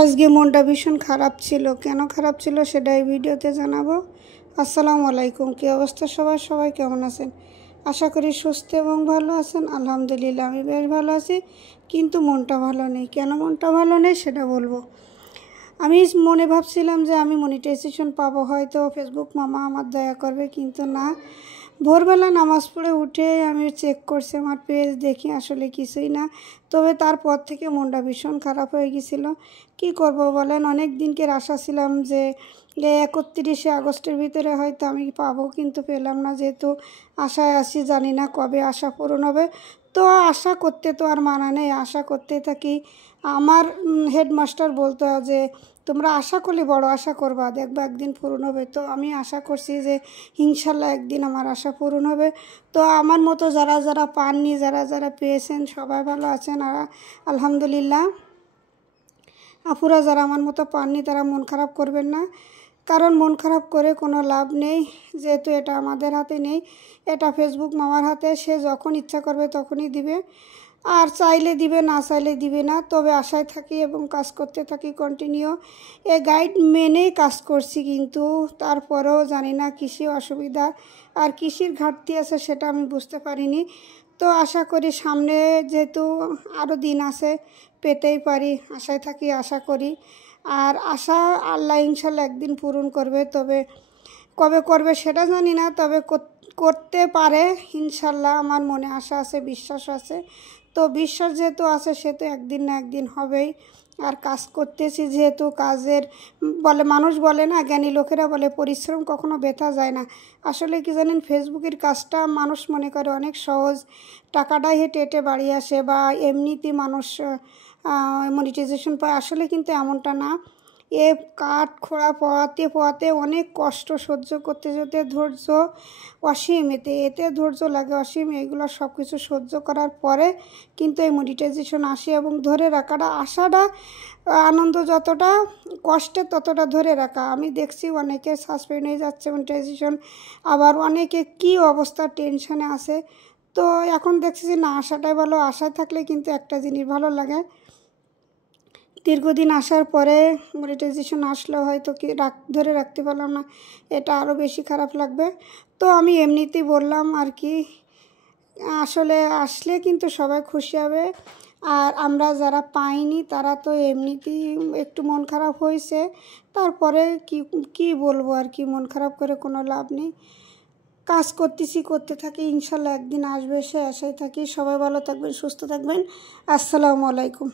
আজকে মনটা ভীষণ খারাপ ছিল। কেন খারাপ ছিল সেটা এই ভিডিওতে জানাবো। আসসালামু আলাইকুম। কী অবস্থা সবাই কেমন আছেন? আশা করি সুস্থ এবং ভালো আছেন। আলহামদুলিল্লাহ আমি বেশ ভালো আছি, কিন্তু মনটা ভালো নেই। কেন মনটা ভালো নেই সেটা বলবো। আমি মনে ভাবছিলাম যে আমি মনিটাইজেশন পাবো, হয়তো ফেসবুক মামা আমার দয়া করবে, কিন্তু না। ভোরবেলা নামাজ পড়ে উঠে আমি চেক করছি আমার পেজ, দেখি আসলে কিছুই না। তবে তারপর থেকে মনটা ভীষণ খারাপ হয়ে গেছিলো। কি করব বলেন, অনেক দিনকের আশা ছিলাম যে 31শে আগস্টের ভিতরে হয়তো আমি পাবো, কিন্তু পেলাম না। যেহেতু আশায় আছি, জানি না কবে আশা পূরণ হবে। তো আশা করতে তো আর মানা নেই, আশা করতে থাকি। আমার হেডমাস্টার বলতো যে তোমরা আশা করলে বড় আশা করবা, দেখবা একদিন পূরণ হবে। তো আমি আশা করছি যে ইনশাল্লাহ একদিন আমার আশা পূরণ হবে। তো আমার মতো যারা যারা পাননি, যারা পেয়েছেন, সবাই ভালো আছেন আর আলহামদুলিল্লাহ। আপুরা যারা আমার মতো পাননি তারা মন খারাপ করবেন না, কারণ মন খারাপ করে কোনো লাভ নেই। যেহেতু এটা আমাদের হাতে নেই, এটা ফেসবুক মামার হাতে। সে যখন ইচ্ছা করবে তখনই দিবে, আর চাইলে দিবে, না চাইলে দিবে না। তবে আশায় থাকি এবং কাজ করতে থাকি কন্টিনিউ। এই গাইড মেনেই কাজ করছি, কিন্তু তারপরেও জানি না কৃষি অসুবিধা আর কৃষির ঘাটতি আছে, সেটা আমি বুঝতে পারিনি। তো আশা করি সামনে যেহেতু আরও দিন আছে, পেতেই পারি। আশায় থাকি, আশা করি। আর আশা আল্লাহ ইনশাল্লাহ একদিন পূরণ করবে, তবে কবে করবে সেটা জানি না, তবে করতে পারে ইনশাল্লাহ। আমার মনে আশা আছে, বিশ্বাস আছে। তো বিশ্বাস যেহেতু আছে, সে তো একদিন না একদিন হবেই। আর কাজ করতেছি যেহেতু, কাজের বলে মানুষ বলে না, জ্ঞানী লোকেরা বলে পরিশ্রম কখনো ব্যথা যায় না। আসলে কি জানেন, ফেসবুকের কাজটা মানুষ মনে করে অনেক সহজ, টাকাটাই হেঁটে হেঁটে বাড়ি আসে, বা এমনিতেই মানুষ মনিটাইজেশন পায়। আসলে কিন্তু এমনটা না। এ কাঠ খোঁড়া পোয়াতে অনেক কষ্ট সহ্য করতে ধৈর্য অসীম, এতে ধৈর্য লাগে অসীম। এইগুলো সব কিছু সহ্য করার পরে কিন্তু এই মনিটাইজেশন আসে, এবং ধরে রাখাটা, আশাটা আনন্দ যতটা, কষ্টের ততটা ধরে রাখা। আমি দেখছি অনেকে সাসপেন্ড হয়ে যাচ্ছে মনিটাইজেশন, আবার অনেকে কি অবস্থা টেনশনে আছে। তো এখন দেখছি যে না, আশাটাই ভালো। আশায় থাকলে কিন্তু একটা জিনিস ভালো লাগে, দীর্ঘদিন আসার পরে মনিটাইজেশন আসলে হয়তো কি ধরে রাখতে পারলাম না, এটা আরও বেশি খারাপ লাগবে। তো আমি এমনিতেই বললাম আর কি। আসলে আসলে কিন্তু সবাই খুশি হবে, আর আমরা যারা পাইনি তারা তো এমনিতেই একটু মন খারাপ হয়েছে। তারপরে কি বলবো আর কি, মন খারাপ করে কোনো লাভ নেই। কাজ করতেছি, করতে থাকি, ইনশাল্লাহ একদিন আসবে, সে আশায় থাকি। সবাই ভালো থাকবেন, সুস্থ থাকবেন। আসসালামু আলাইকুম।